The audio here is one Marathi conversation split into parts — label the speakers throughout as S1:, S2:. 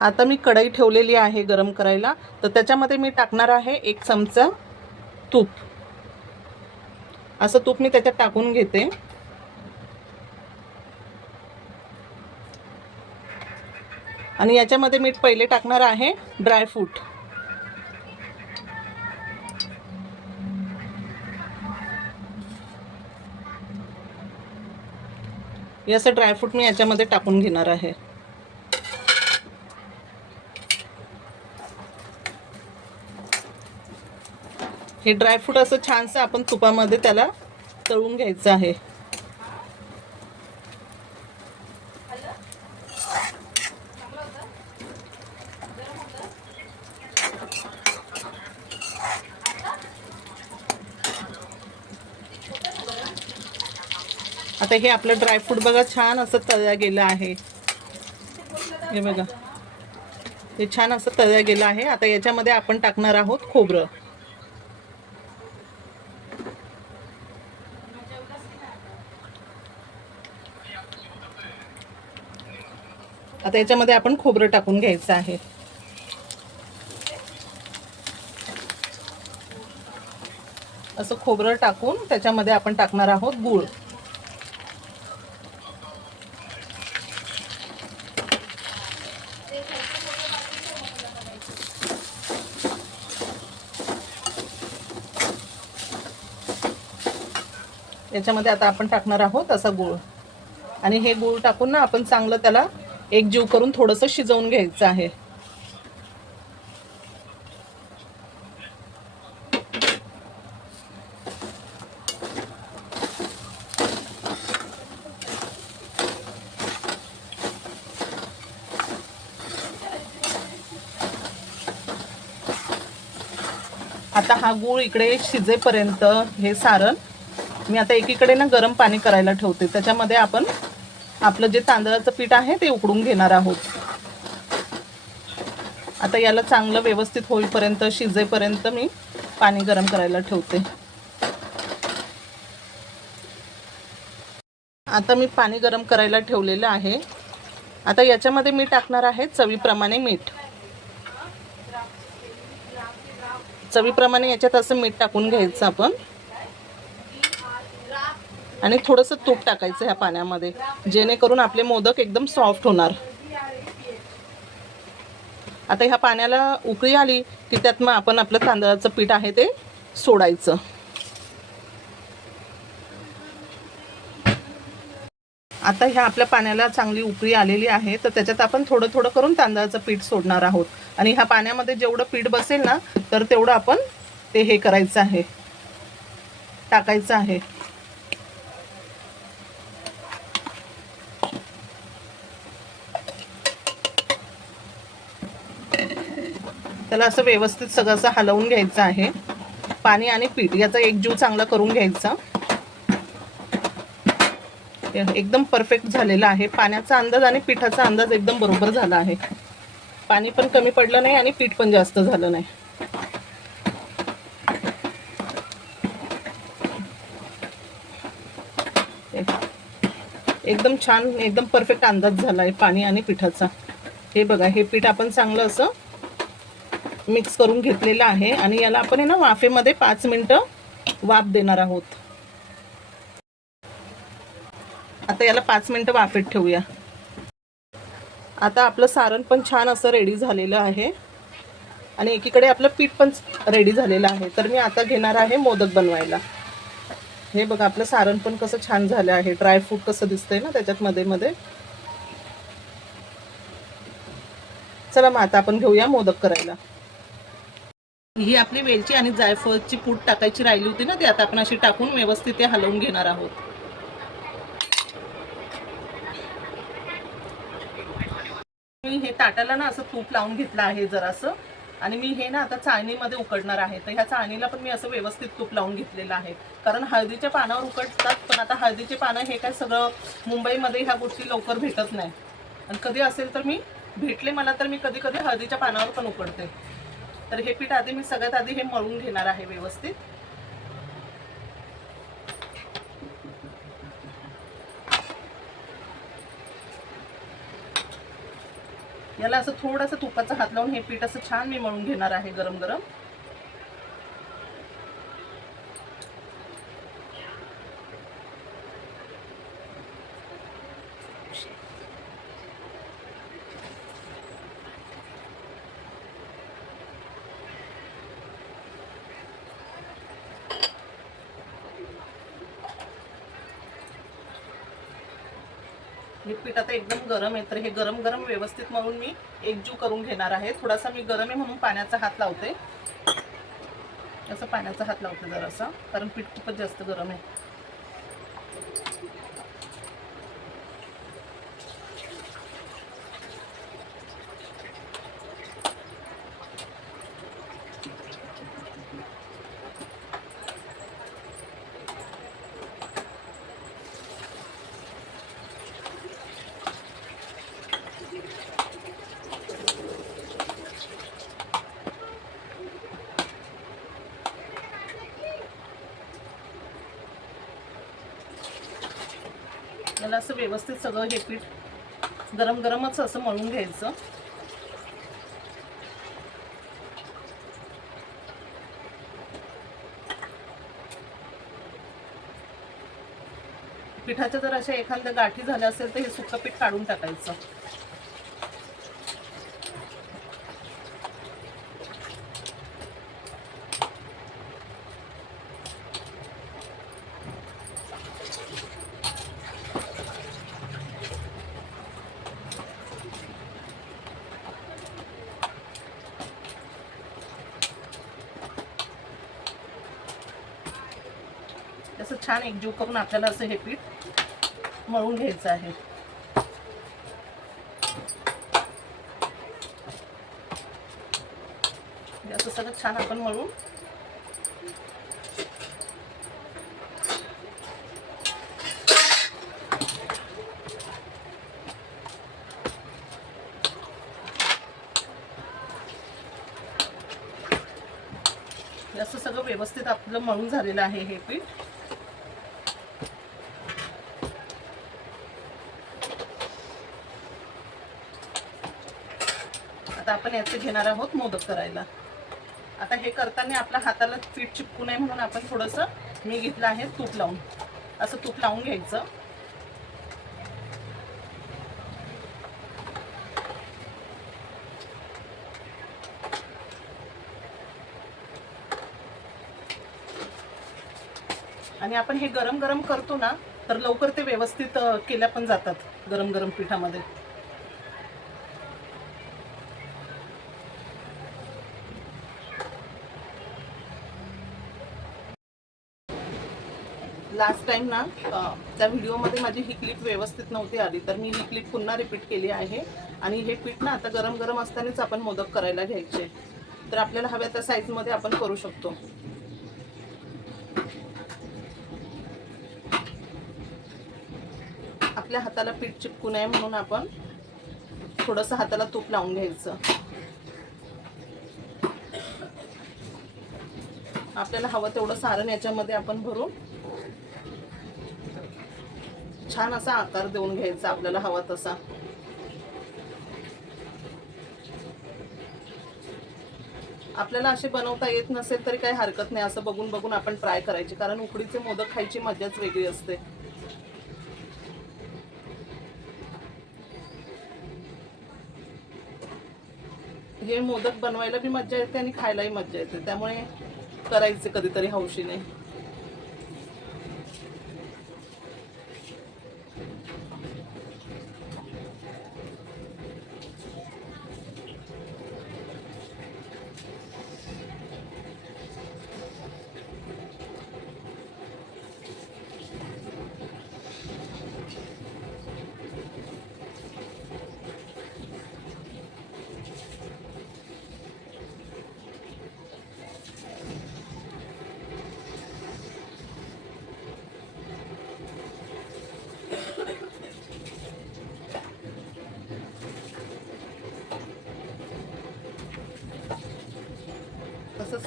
S1: आता मी कढई ठेवलेली आहे गरम करायला. तर त्याच्यामध्ये मी टाकणार आहे एक चमचा तूप. असं तूप मी त्याच्यात टाकून घेते. आणि याच्यामध्ये मी पहिले टाकणार आहे ड्रायफ्रूट हे असं ड्रायफ्रूट मी याच्यामध्ये टाकून घेणार आहे. हे ड्रायफ्रूट असं छानसं आपण तुपामध्ये त्याला तळून घ्यायचं आहे. आता हे आपलं ड्रायफ्रूट बघा छान असं तळल्या गेलं आहे. हे बघा. हे छान असं तळल्या गेलं आहे. आता याच्यामध्ये आपण टाकणार आहोत खोबरं. आता याच्यामध्ये आपण खोबरं टाकून घ्यायचं आहे. असं खोबरं टाकून त्याच्यामध्ये आपण टाकणार आहोत गूळ. याच्यामध्ये आता आपण टाकणार आहोत असा गूळ. आणि हे गूळ टाकून ना आपण चांगलं त्याला एक जीव करून थोडंसं शिजवून घ्यायचं आहे. आता हा गूळ इकडे शिजेपर्यंत हे सारण मी आता एकीकडे ना गरम पाणी करायला ठेवते. त्याच्यामध्ये आपण आपलं जे तांदळाचं पीठ आहे ते उकडून घेणार आहोत. आता याला चांगलं व्यवस्थित होईपर्यंत शिजेपर्यंत मी पाणी गरम करायला ठेवते. आता मी पाणी गरम करायला ठेवलेलं आहे. आता याच्यामध्ये मी टाकणार आहे चवीप्रमाणे मीठ. चवीप्रमाणे याच्यात असं मीठ टाकून घ्यायचं आपण. आणि थोडंसं तूप टाकायचं ह्या पाण्यामध्ये जेणेकरून आपले मोदक एकदम सॉफ्ट होणार. आता ह्या पाण्याला उकळी आली की त्यात मग आपण आपलं तांदळाचं पीठ आहे ते सोडायचं. आता ह्या आपल्या पाण्याला चांगली उकळी आलेली आहे तर त्याच्यात आपण थोडं थोडं करून तांदळाचं पीठ सोडणार आहोत. आणि ह्या पाण्यामध्ये जेवढं पीठ बसेल ना तर तेवढं आपण ते हे करायचं आहे टाकायचं आहे. त्याला असं व्यवस्थित सगळं असं हलवून घ्यायचं आहे. पाणी आणि पीठ याचा एक जीव चांगला करून घ्यायचा. एकदम परफेक्ट झालेला आहे. पाण्याचा अंदाज आणि पिठाचा अंदाज एकदम बरोबर झाला आहे. पाणी पण कमी पडलं नाही आणि पीठ पण जास्त झालं नाही. एकदम छान एकदम परफेक्ट अंदाज झाला आहे पाणी आणि पिठाचा. हे बघा हे पीठ आपण चांगलं असं मिक्स करून घेतलेलं आहे आणि याला आपण आहे ना वाफेमध्ये पाच मिनटं वाफ देणार आहोत. आता याला पाच मिनटं वाफेत ठेवूया. आता आपलं सारण पण छान असं रेडी झालेलं आहे. आणि एकीकडे आपलं पीठ पण रेडी झालेलं आहे. तर मी आता घेणार आहे मोदक बनवायला. हे बघा आपलं सारण पण कसं छान झालं आहे. ड्रायफ्रूट कसं दिसतंय ना त्याच्यात मध्ये मध्ये. चला मग आता आपण घेऊया मोदक करायला. ही आपली वेलची आणि जायफळची पूड टाकायची राहिली होती ना ती आता आपण अशी टाकून व्यवस्थित ते हलवून घेणार आहोत. मी हे ताटाला ना असं तूप लावून घेतलं आहे जरासं. आणि मी हे ना आता चाळणीमध्ये उकडणार आहे. तर ह्या चाळणीला पण मी असं व्यवस्थित तूप लावून घेतलेलं आहे. कारण हळदीच्या पानावर उकडतात पण आता हळदीचे पानं हे काय सगळं मुंबईमध्ये ह्या गोष्टी लवकर भेटत नाही. आणि कधी असेल तर मी भेटले मला तर मी कधी कधी हळदीच्या पानावर पण उकडते. तर हे पीठ आधी मी सगळ्यात आधी हे मळून घेणार आहे व्यवस्थित. याला असं थोडंसं तुपाचा हात लावून हे पीठ असं छान मी मळून घेणार आहे गरम गरम. हे पीठ आता एकदम गरम आहे तर हे गरम गरम व्यवस्थित म्हणून मी एकजीव करून घेणार आहे. थोडासा मी गरम आहे म्हणून पाण्याचा हात लावते. असं पाण्याचा हात लावते जरासा कारण पीठ खूपच जास्त गरम आहे. याला असं व्यवस्थित सगळं हे पीठ गरम गरमच असं मळून घ्यायचं. पिठाच्या जर अशा एखाद्या गाठी झाल्या असेल तर हे सुक्क पीठ काढून टाकायचं असं छान एकजीव करून आपल्याला असं हे पीठ मळून घ्यायचं आहे. असं सगळं छान आपण मळून असं सगळं व्यवस्थित आपलं मळून झालेलं आहे हे पीठ. आता आपण याचे घेणार आहोत मोदक करायला. आता हे करताना आपल्या हाताला पीठ चिपकू नये म्हणून आपण थोडंसं मी घेतलं आहे तूप लावून. असं तूप लावून घ्यायचं. आणि आपण हे गरम गरम करतो ना तर लवकर ते व्यवस्थित केल्या पण जातात गरम गरम पिठामध्ये. लास्ट टाइम ना त्या व्हिडिओमध्ये माझी ही क्लिप व्यवस्थित नव्हती आली तर मी ही क्लिप पुन्हा रिपीट केली आहे. आणि हे पीठ ना आता गरम गरम असतानाच आपण मोदक करायला घ्यायचे. तर आपल्याला हव्या त्या साईजमध्ये आपण करू शकतो. आपल्या हाताला पीठ चिपकू नये म्हणून आपण थोडंसं हाताला तूप लावून घ्यायचं. आपल्याला हवं तेवढं सारण याच्यामध्ये आपण भरून छान असा आकार देऊन घ्यायचा आपल्याला हवा तसा. आपल्याला असे बनवता येत नसेल तरी काही हरकत नाही. असं बघून बघून आपण ट्राय करायची. कारण उकडीचे मोदक खायची मजाच वेगळी असते. हे मोदक बनवायला बी मज्जा येते आणि खायलाही मज्जा येते. त्यामुळे करायचे कधीतरी हौशीने.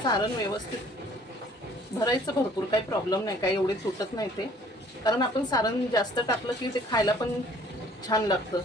S1: सारण व्यवस्थित भरायचं भरपूर काही प्रॉब्लेम नाही काही एवढे सुटत नाही ते. कारण आपण सारण जास्त टाकलं की ते खायला पण छान लागतं.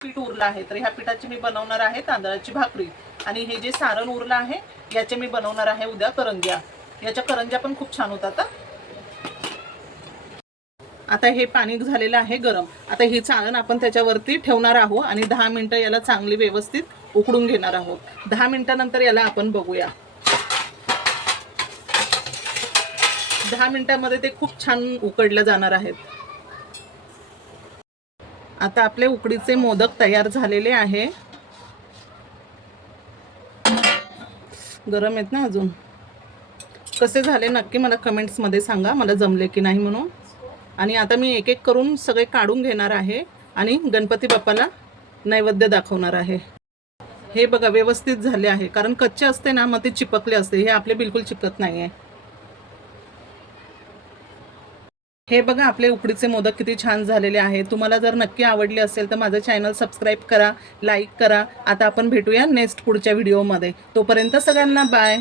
S1: पीठ उरलं आहे. तर ह्या पिठाची मी बनवणार आहे तांदळाची भाकरी. आणि हे जे सारण उरलं आहे याचे मी बनवणार आहे उद्या करंज्या. याच्या करंज्या पण खूप छान होतात आता हे पाणी झालेलं आहे गरम. आता ही चाळण आपण त्याच्यावरती ठेवणार आहोत आणि दहा मिनटं याला चांगली व्यवस्थित उकडून घेणार आहोत. दहा मिनटानंतर याला आपण बघूया. दहा मिनिटांमध्ये ते खूप छान उकडल्या जाणार आहेत. आता आपले उकडीचे मोदक तयार झालेले आहे. गरम आहेत ना अजून? कसे झाले नक्की मला कमेंट्समध्ये सांगा. मला जमले की नाही म्हणून. आणि आता मी एक एक करून सगळे काढून घेणार आहे आणि गणपती बाप्पाला नैवेद्य दाखवणार आहे. हे बघा व्यवस्थित झाले आहे. कारण कच्चे असते ना मग ते चिपकले असते. हे आपले बिलकुल चिपकत नाही आहे हे बघा आपले उकडीचे मोदक किती छान झालेले आहे तुम्हाला जर नक्की आवडले असेल तर माझं चॅनल सबस्क्राईब करा लाईक करा. आता आपण भेटूया नेक्स्ट पुढच्या व्हिडिओमध्ये तोपर्यंत सगळ्यांना बाय